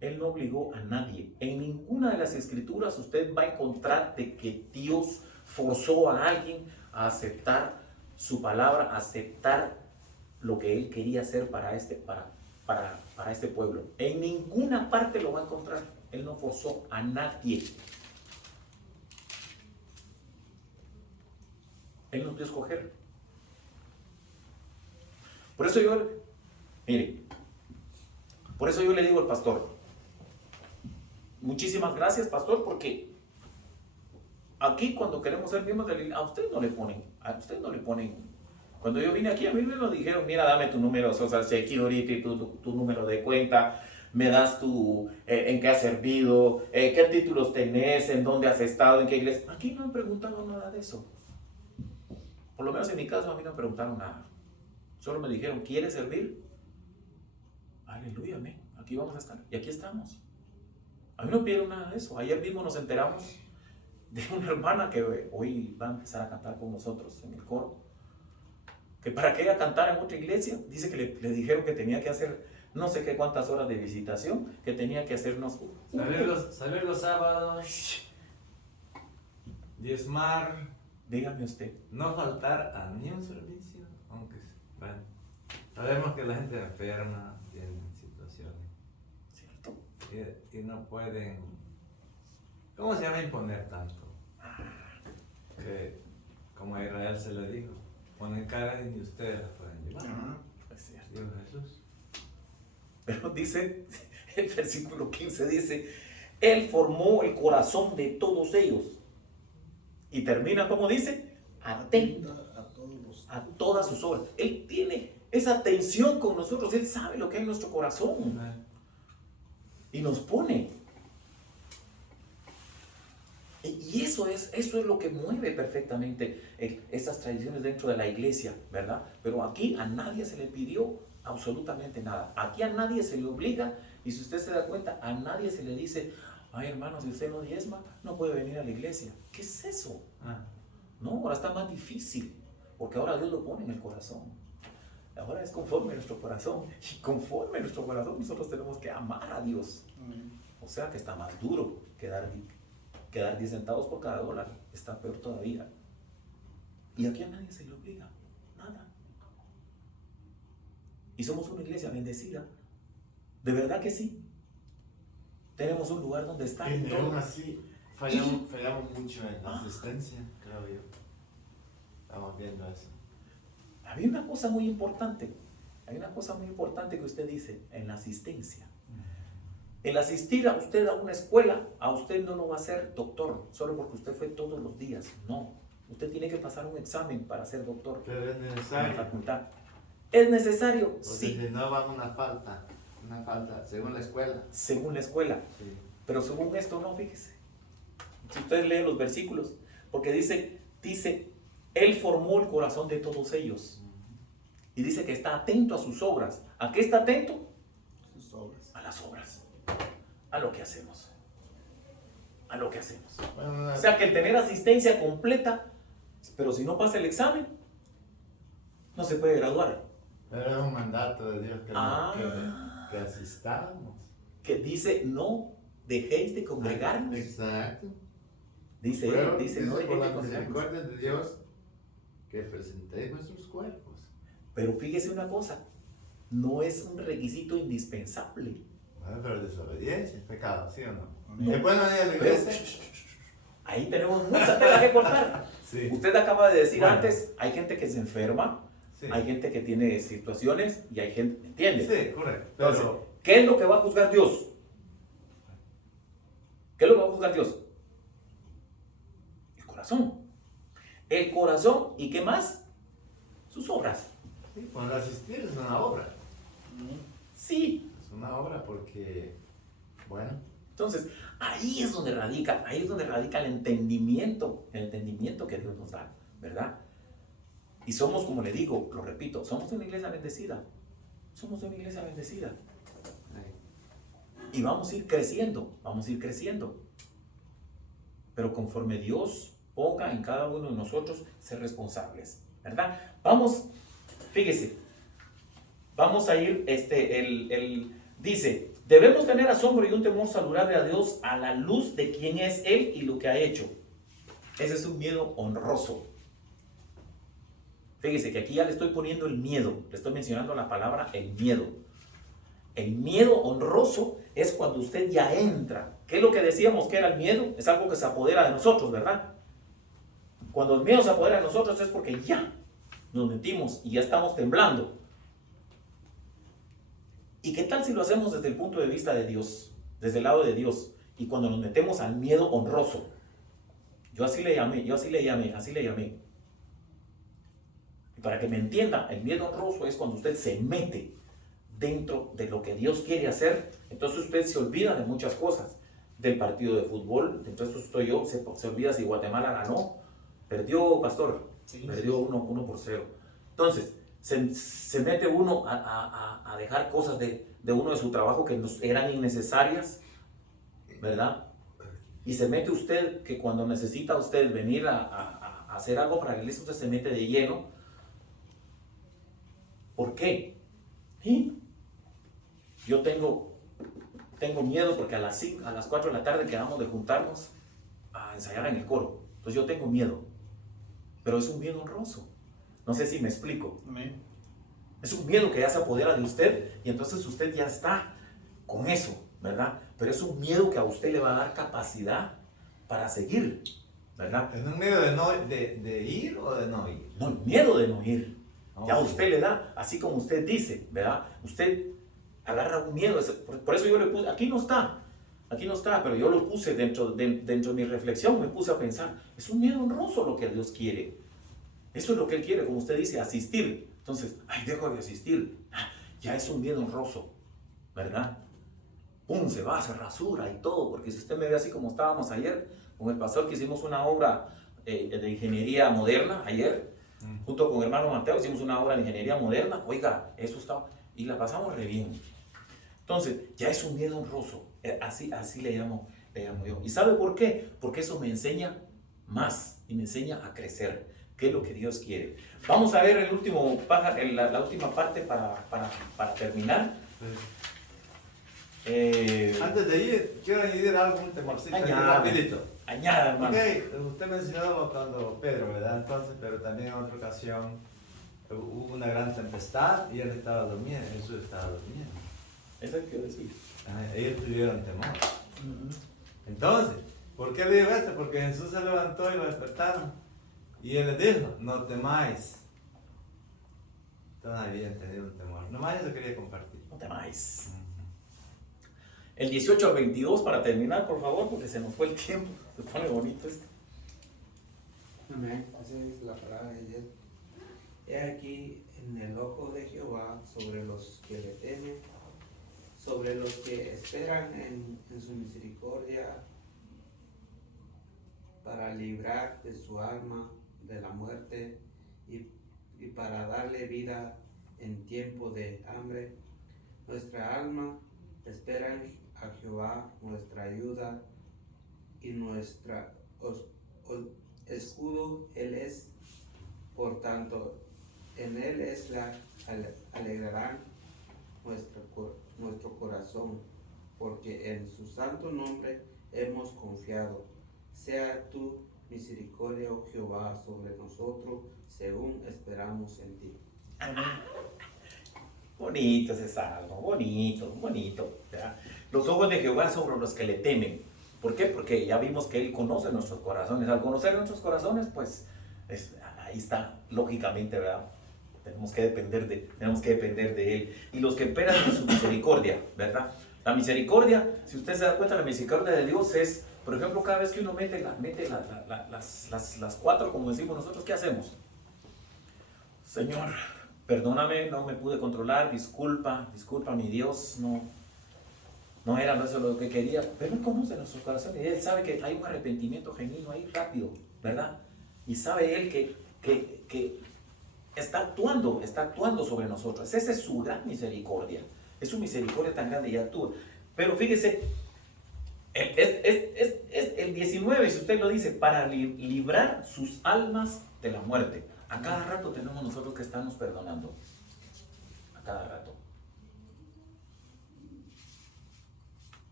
Él no obligó a nadie. En ninguna de las escrituras usted va a encontrar de que Dios forzó a alguien a aceptar su palabra, a aceptar lo que Él quería hacer para este pueblo. En ninguna parte lo va a encontrar. Él no forzó a nadie. Él nos dio a escoger. Por eso yo le digo al pastor, muchísimas gracias, pastor, porque aquí cuando queremos ser miembros de la iglesia, a usted no le ponen. Cuando yo vine aquí, a mí me lo dijeron, mira, dame tu número de Social Security, tu número de cuenta, me das en qué has servido, qué títulos tenés, en dónde has estado, en qué iglesia. Aquí no han preguntado nada de eso. Por lo menos en mi caso a mí no me preguntaron nada. Solo me dijeron, ¿quieres servir? Aleluya, amén. Aquí vamos a estar. Y aquí estamos. A mí no pidieron nada de eso. Ayer mismo nos enteramos de una hermana que hoy va a empezar a cantar con nosotros en el coro. Que para que ella cantara en otra iglesia, dice que le dijeron que tenía que hacer no sé qué cuántas horas de visitación, que tenía que hacernos... Salir los sábados, diezmar, Dígame usted. no faltar a ni un servicio, aunque bueno. Sabemos que la gente enferma, tiene situaciones, ¿Cierto? y no pueden, ¿cómo se llama imponer tanto? Que, como a Israel se le dijo, ponen cara y ni ustedes la pueden llevar. Ajá. Es cierto. Dijo Jesús. Pero dice, el versículo 15 dice, Él formó el corazón de todos ellos. Y termina, como dice, atento A todos los. a todas sus obras. Él tiene esa atención con nosotros. Él sabe lo que hay en nuestro corazón. Y nos pone. Y eso es lo que mueve perfectamente esas tradiciones dentro de la iglesia, ¿verdad? Pero aquí a nadie se le pidió absolutamente nada. Aquí a nadie se le obliga, y si usted se da cuenta, a nadie se le dice, ay hermano, si usted no diezma, no puede venir a la iglesia. ¿Qué es eso? No, ahora está más difícil, porque ahora Dios lo pone en el corazón. Ahora es conforme a nuestro corazón, y conforme a nuestro corazón nosotros tenemos que amar a Dios. O sea que está más duro que dar 10 centavos por cada dólar, está peor todavía. Y aquí a nadie se le obliga, nada. Y somos una iglesia bendecida, de verdad que sí. Tenemos un lugar donde estar. Y aún así, fallamos mucho en la asistencia, creo yo. Estamos viendo eso. Había una cosa muy importante, hay una cosa muy importante que usted dice, en la asistencia. El asistir a usted a una escuela, a usted no lo va a hacer doctor, solo porque usted fue todos los días. No, usted tiene que pasar un examen para ser doctor Pero es en la necesario. facultad. ¿Es necesario? Porque Sí, si no va una falta, según la escuela. según la escuela. Sí. Pero según esto no, fíjese. Si ustedes leen los versículos, porque dice, Él formó el corazón de todos ellos. Y dice que está atento a sus obras. ¿A qué está atento? Sus obras. A las obras. A lo que hacemos. A lo que hacemos. Bueno, O sea que el tener asistencia completa, pero si no pasa el examen, no se puede graduar. pero es un mandato de Dios que asistamos. Que dice, no dejéis de congregarnos. Exacto. Dice Pero él, dice, no por dejéis la de congregarnos. misericordia de Dios que presentéis vuestros cuerpos. Pero fíjese una cosa, no es un requisito indispensable. Bueno, pero desobediencia es pecado, ¿sí o no? No. ¿Es bueno ir a la Pero, iglesia? ahí tenemos mucha tela que cortar. Sí. Usted acaba de decir Bueno. antes, hay gente que se enferma, Sí. hay gente que tiene situaciones y hay gente, ¿entiende? Sí, correcto. Entonces, Pero ¿qué es lo que va a juzgar Dios? ¿Qué es lo que va a juzgar Dios? El corazón. El corazón, ¿y qué más? Sus obras. sí, cuando asistir es una obra. Sí. Es una obra porque, bueno, Entonces, ahí es donde radica el entendimiento que Dios nos da, ¿verdad? Y somos, como le digo, lo repito, somos una iglesia bendecida. Somos una iglesia bendecida. Y vamos a ir creciendo, Pero conforme Dios ponga en cada uno de nosotros ser responsables, ¿verdad? Vamos, fíjese, vamos a ir, dice, debemos tener asombro y un temor saludable a Dios a la luz de quién es Él y lo que ha hecho. Ese es un miedo honroso. Fíjese que aquí ya le estoy poniendo el miedo, le estoy mencionando la palabra el miedo. El miedo honroso es cuando usted ya entra. ¿Qué es lo que decíamos que era el miedo? Es algo que se apodera de nosotros, ¿verdad? Cuando el miedo se apodera de nosotros es porque ya nos metimos y ya estamos temblando. ¿Y qué tal si lo hacemos desde el punto de vista de Dios? Desde el lado de Dios. Y cuando nos metemos al miedo honroso. Yo así le llamé. Y para que me entienda, el miedo honroso es cuando usted se mete dentro de lo que Dios quiere hacer. Entonces usted se olvida de muchas cosas. Del partido de fútbol, entonces estoy yo, se olvida si Guatemala ganó. Perdió, pastor. Sí, Perdió 1-0. Entonces, se mete uno a dejar cosas de uno de su trabajo que eran innecesarias, ¿verdad? Y se mete usted, que cuando necesita usted venir a hacer algo para la iglesia, usted se mete de lleno. ¿Por qué? ¿Sí? Yo tengo miedo porque a las 4 de la tarde quedamos de juntarnos a ensayar en el coro. Entonces yo tengo miedo, pero es un miedo honroso. No sé si me explico. Amén. Es un miedo que ya se apodera de usted y entonces usted ya está con eso, ¿verdad? Pero es un miedo que a usted le va a dar capacidad para seguir, ¿verdad? ¿Es un miedo de ir o de no ir? No, el miedo de no ir. Oh, Ya sí. usted le da, así como usted dice, ¿verdad? Usted agarra un miedo. Por eso yo le puse, aquí no está, pero yo lo puse dentro de mi reflexión, me puse a pensar, es un miedo honroso lo que Dios quiere. Eso es lo que Él quiere, como usted dice, asistir. Entonces, ay, dejo de asistir. Ya es un miedo honroso, ¿verdad? Pum, se va, se rasura y todo, porque si usted me ve así como estábamos ayer, con el pastor que hicimos una obra de ingeniería moderna ayer, junto con el hermano Mateo, hicimos una obra de ingeniería moderna, oiga, eso está, y la pasamos re bien. Entonces, ya es un miedo honroso, así le llamo yo. ¿Y sabe por qué? Porque eso me enseña más y me enseña a crecer, que es lo que Dios quiere. Vamos a ver la última parte para terminar. Antes de ir, quiero añadir algo, un temorcito. Añada. Rapidito. Añada, hermano. Ok, usted mencionó cuando Pedro, ¿verdad? Entonces, pero también en otra ocasión hubo una gran tempestad y él estaba durmiendo, Jesús estaba durmiendo. Eso quiero decir. Ellos tuvieron temor. Entonces, ¿por qué le digo esto? Porque Jesús se levantó y lo despertaron. Y él les dijo, no temáis. Entonces habían tenido un temor. Nomás eso quería compartir. No temáis. El 18 al 22 para terminar, por favor, porque se nos fue el tiempo. Se pone bonito esto. Amén. Esa es la palabra de Dios. He aquí en el ojo de Jehová sobre los que le temen, sobre los que esperan en su misericordia, para librar de su alma de la muerte y para darle vida en tiempo de hambre. Nuestra alma espera a Jehová, nuestra ayuda y nuestra escudo. Él es, por tanto, en Él es alegrarán nuestro corazón, porque en su santo nombre hemos confiado. Sea tu misericordia, oh Jehová, sobre nosotros, según esperamos en ti. Amén. Bonito ese salmo, bonito. ¿Verdad? Los ojos de Jehová sobre los que le temen. ¿Por qué? Porque ya vimos que Él conoce nuestros corazones. Al conocer nuestros corazones, pues ahí está, lógicamente, ¿verdad? Tenemos que depender de Él. Y los que esperan en su misericordia, ¿verdad? La misericordia, si usted se da cuenta, la misericordia de Dios es, por ejemplo, cada vez que uno mete las cuatro, como decimos nosotros, ¿qué hacemos? Señor, perdóname, no me pude controlar, disculpa mi Dios, no era eso lo que quería, pero Él conoce nuestros corazones y Él sabe que hay un arrepentimiento genuino ahí rápido, ¿verdad? Y sabe Él que está actuando sobre nosotros. Esa es su gran misericordia, es su misericordia tan grande y actúa. Pero fíjese, es el 19, si usted lo dice, para librar sus almas de la muerte. A cada rato tenemos nosotros que estarnos perdonando. A cada rato.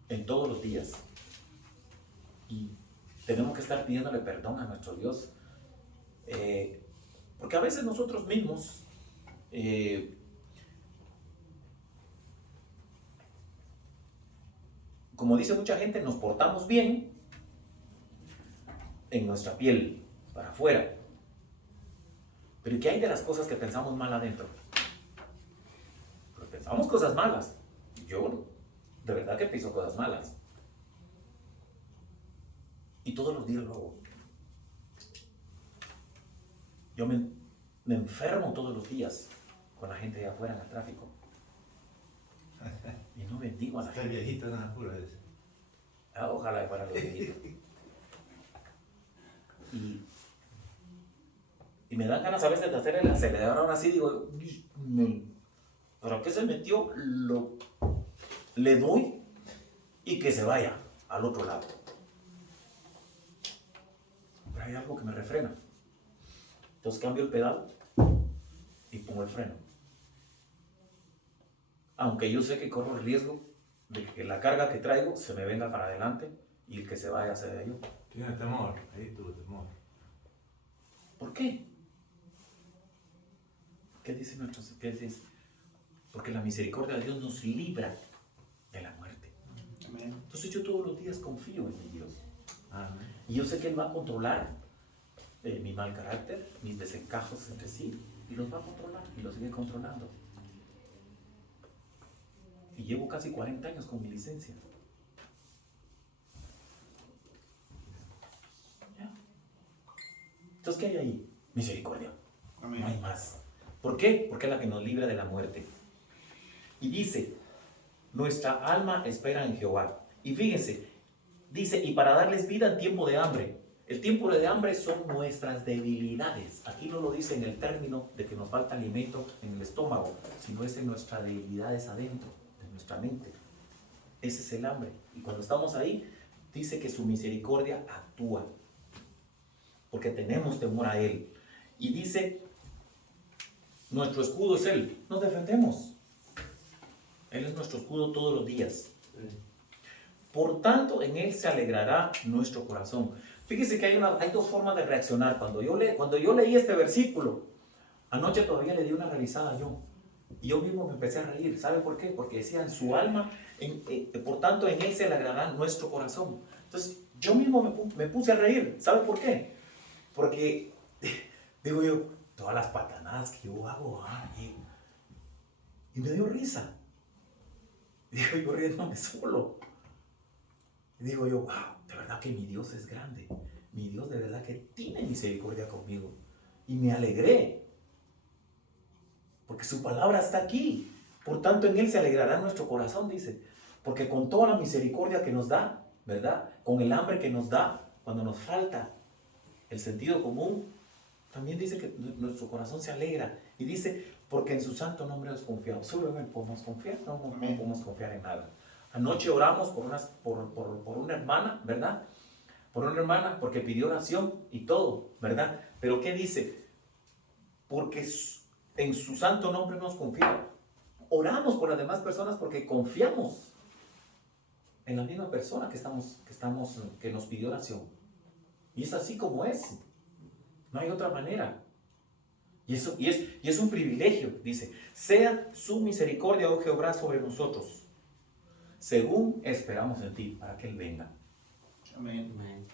En todos los días. Y tenemos que estar pidiéndole perdón a nuestro Dios. Porque a veces nosotros mismos como dice mucha gente, nos portamos bien en nuestra piel, para afuera. Pero ¿qué hay de las cosas que pensamos mal adentro? Pues pensamos cosas malas. Yo de verdad que pienso cosas malas. Y todos los días lo hago. Yo me enfermo todos los días con la gente de afuera en el tráfico. Y no bendigo a la Está gente. viejito, no es puro eso. Ojalá fuera lo viejito. Y me dan ganas a veces de hacer el acelerador. Ahora sí digo, ¿para qué se metió? Le doy y que se vaya al otro lado. Pero hay algo que me refrena. Entonces cambio el pedal y pongo el freno. Aunque yo sé que corro el riesgo de que la carga que traigo se me venga para adelante y el que se vaya sea yo. Tiene temor, ahí tuvo temor. ¿Por qué? ¿Qué dice Porque la misericordia de Dios nos libra de la muerte. Amén. Entonces yo todos los días confío en mi Dios. Y yo sé que Él va a controlar mi mal carácter, mis desencajos entre sí, y los va a controlar, y los sigue controlando. Y llevo casi 40 años con mi licencia. ¿Ya? Entonces, ¿qué hay ahí? Misericordia. Amén. No hay más. ¿Por qué? Porque es la que nos libra de la muerte. Y dice, nuestra alma espera en Jehová. Y fíjense, dice, y para darles vida en tiempo de hambre. El tiempo de hambre son nuestras debilidades. Aquí no lo dice en el término de que nos falta alimento en el estómago, sino es en nuestras debilidades adentro, de nuestra mente. Ese es el hambre. Y cuando estamos ahí, dice que su misericordia actúa, porque tenemos temor a Él. Y dice, nuestro escudo es Él. Nos defendemos. Él es nuestro escudo todos los días. Por tanto, en Él se alegrará nuestro corazón. Fíjese que hay dos formas de reaccionar. Cuando yo leí este versículo, anoche todavía le di una revisada yo. Y yo mismo me empecé a reír. ¿Sabe por qué? Porque decía en su alma, por tanto en Él se alegrará nuestro corazón. Entonces yo mismo me puse a reír. ¿Sabe por qué? Porque, digo yo, todas las patanadas que yo hago, y me dio risa. Y digo yo riéndome solo. Y digo yo, wow, de verdad que mi Dios es grande. Mi Dios de verdad que tiene misericordia conmigo. Y me alegré. Porque su palabra está aquí. Por tanto, en Él se alegrará nuestro corazón, dice. Porque con toda la misericordia que nos da, ¿verdad? Con el hambre que nos da, cuando nos falta el sentido común, también dice que nuestro corazón se alegra. Y dice, porque en su santo nombre hemos confiado. Solo en Él podemos confiar, no podemos confiar en nada. Anoche oramos por una hermana, ¿verdad? Por una hermana, porque pidió oración y todo, ¿verdad? Pero ¿qué dice? Porque en su santo nombre hemos confiado. Oramos por las demás personas porque confiamos en la misma persona que nos pidió oración. Y es así como es. No hay otra manera. Y es un privilegio, dice. Sea su misericordia, oh Jehová, sobre nosotros, según esperamos en ti, para que Él venga. Amén. Amén.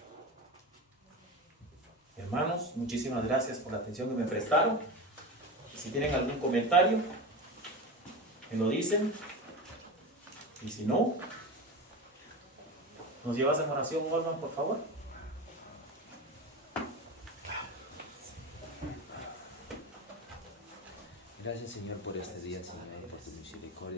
Hermanos, muchísimas gracias por la atención que me prestaron. Si tienen algún comentario, me lo dicen. Y si no, ¿nos llevas en oración, Olman, por favor? Gracias, Señor, por este día, Señor, por tu misericordia.